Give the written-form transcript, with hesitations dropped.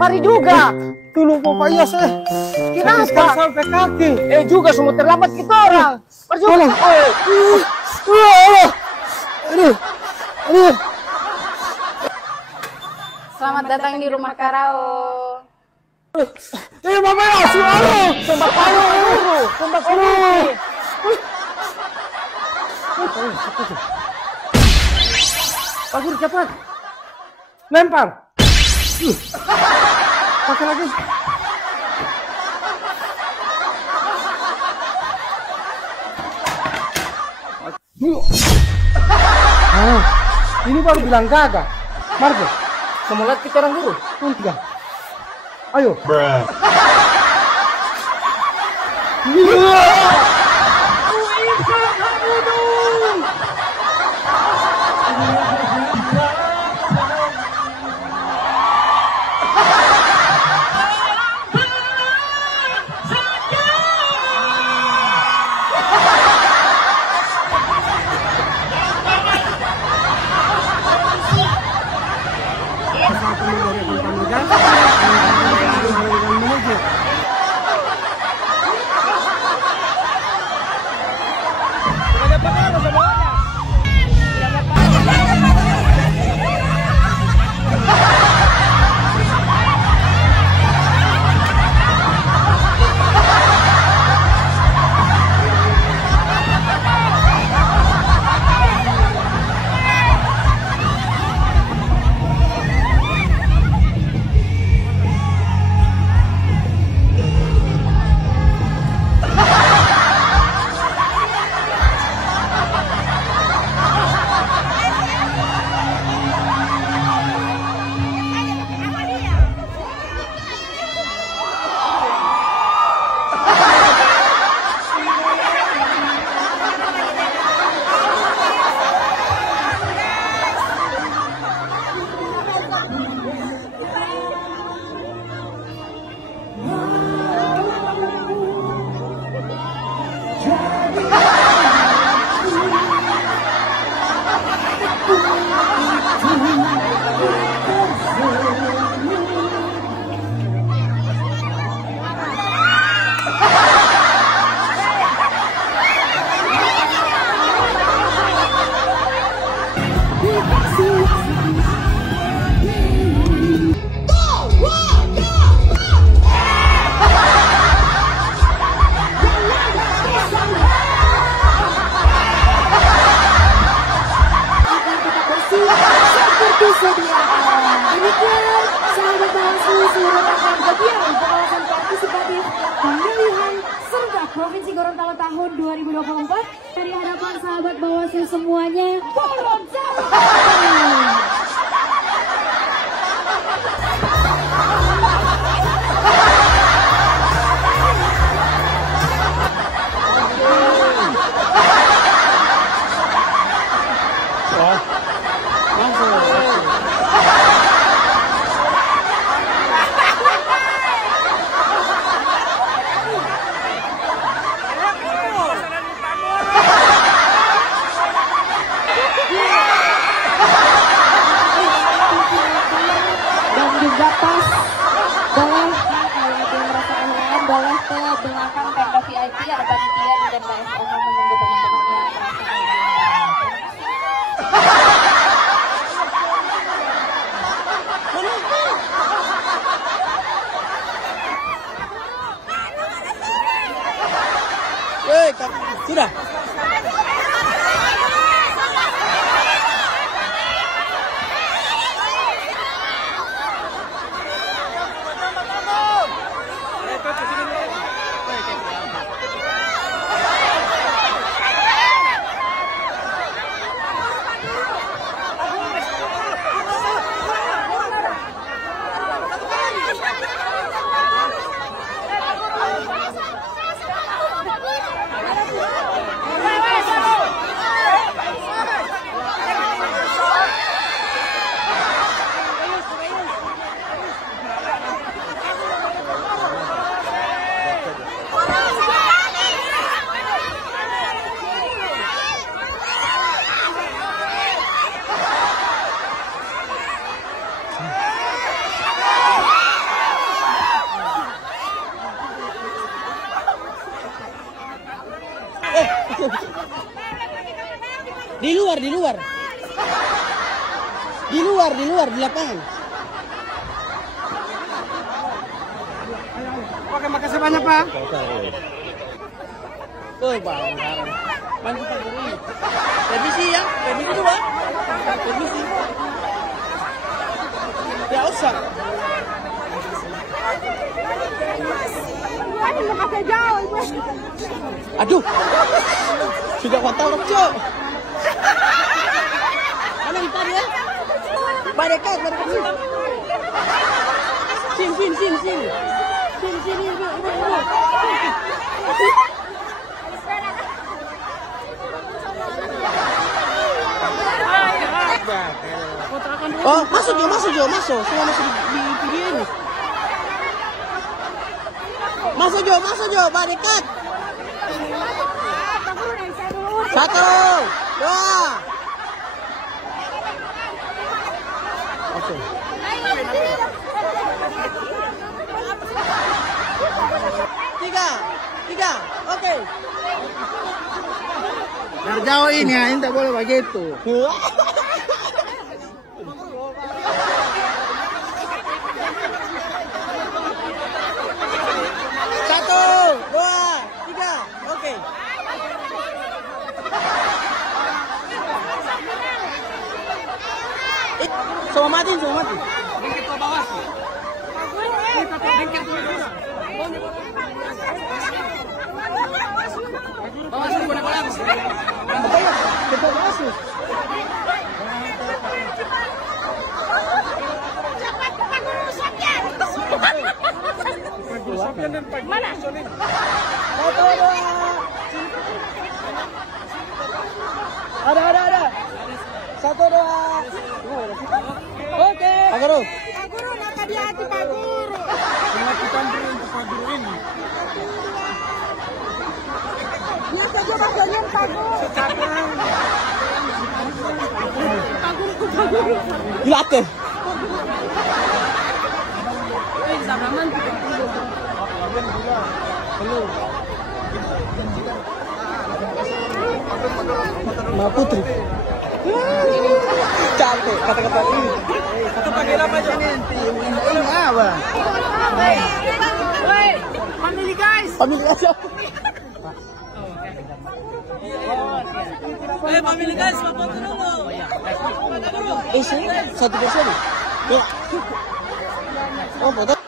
Mari juga. Tolong Papa, iya saya. Kenapa? Sampai kaki. Juga semua terlambat kita orang. Mari juga. Aduh. Selamat datang di rumah Karao. Mama ya, suara. Tembak palu dulu. Tembak palu. Pak Guru cepat. Lempar. Pakai lagi. Ini baru bilang gagal. Marco, Kamu lihat kita orang guru. tiga. Ayo. Provinsi Gorontalo tahun 2024 dari hadapan sahabat Bawaslu semuanya Gorontalo. Boleh ke belakang tenda VIP, ada panitia di tenda SO menunggu teman-temannya merasakan. Sudah. Di luar, di lapangan. Oke, makasih banyak, Pak. Oh, Bang. Bantu Pak Guru. Permisi ya, permisi dulu, Pak. Permisi. Ya usah. Aduh. Sudah kotor, Cok. Mana bentar ya? Badekat. Sini. Oh, masuk Jo. Semua masuk di video ini. Masuk Jo, badekat. 1, 2. Oke. 3. Oke. Dari jauh ini ya, tidak boleh begitu. Satu, 2, 3. Oke. Semua mati. Mana? Ada. 1, 2. Oke. Pak Guru. Hati-hati Pak Guru. Cuma kita untuk Pak Guru ini. Dia saja bagiannya Pak Guru. Dilatih. Mbak Putri. Cantik kata-kata ini. Itu pakai apa aja nih? Ini apa? Family guys. Family aja. Family guys, foto dulu. Sini 1 persen. Oh, foto.